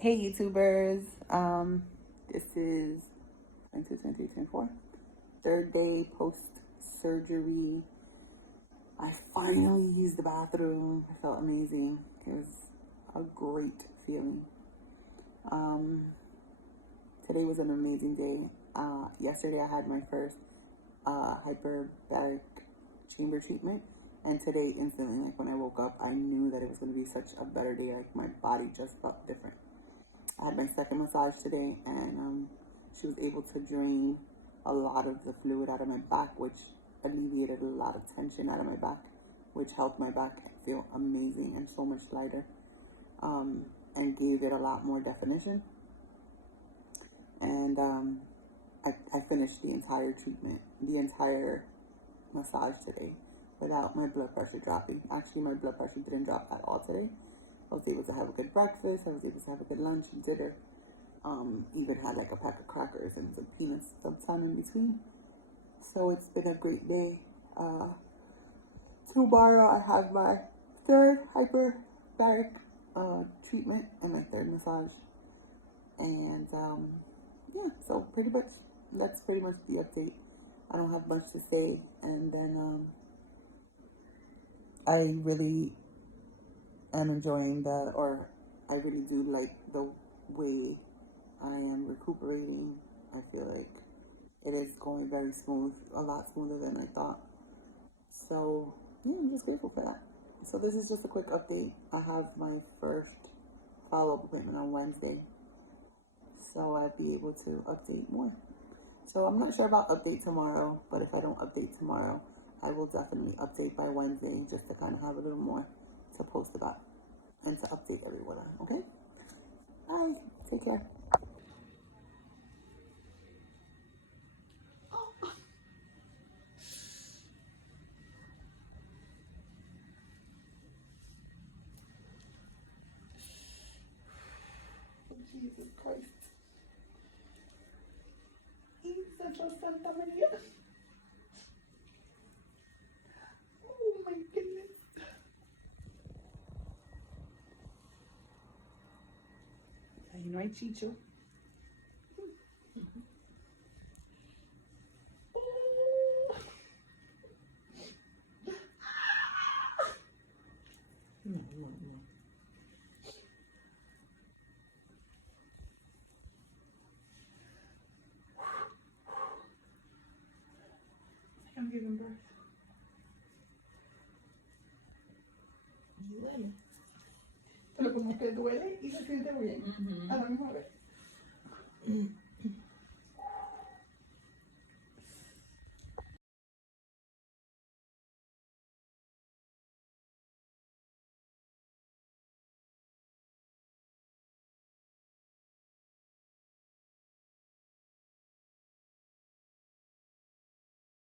Hey YouTubers, this is 22, third day post-surgery. I finally used the bathroom. I felt amazing. It was a great feeling. Today was an amazing day. Yesterday I had my first hyperbaric chamber treatment, and today instantly, like when I woke up, I knew that it was going to be such a better day. Like my body just felt different. I had my second massage today, and she was able to drain a lot of the fluid out of my back, which alleviated a lot of tension out of my back, which helped my back feel amazing and so much lighter, and gave it a lot more definition. And I finished the entire treatment, the entire massage today without my blood pressure dropping. Actually, my blood pressure didn't drop at all today. I was able to have a good breakfast. I was able to have a good lunch and dinner. Even had like a pack of crackers and some peanuts sometime in between. So it's been a great day. Tomorrow I have my third hyperbaric treatment and my third massage. And yeah, so that's pretty much the update. I don't have much to say. And then I really am enjoying that, or I really do like the way I am recuperating. I feel like it is going very smooth, a lot smoother than I thought. So yeah, I'm just grateful for that. So this is just a quick update. I have my first follow-up appointment on Wednesday, so I'll be able to update more. So I'm not sure about update tomorrow, but if I don't update tomorrow, I will definitely update by Wednesday just to kind of have a little more to post about and to update everyone on, okay? Bye. Take care. Oh, Jesus Christ. Santa Maria. Oh my goodness. Ahí no hay chicho. No. I'm giving birth. Y duele. Pero como que duele y se siente bien. A la misma vez.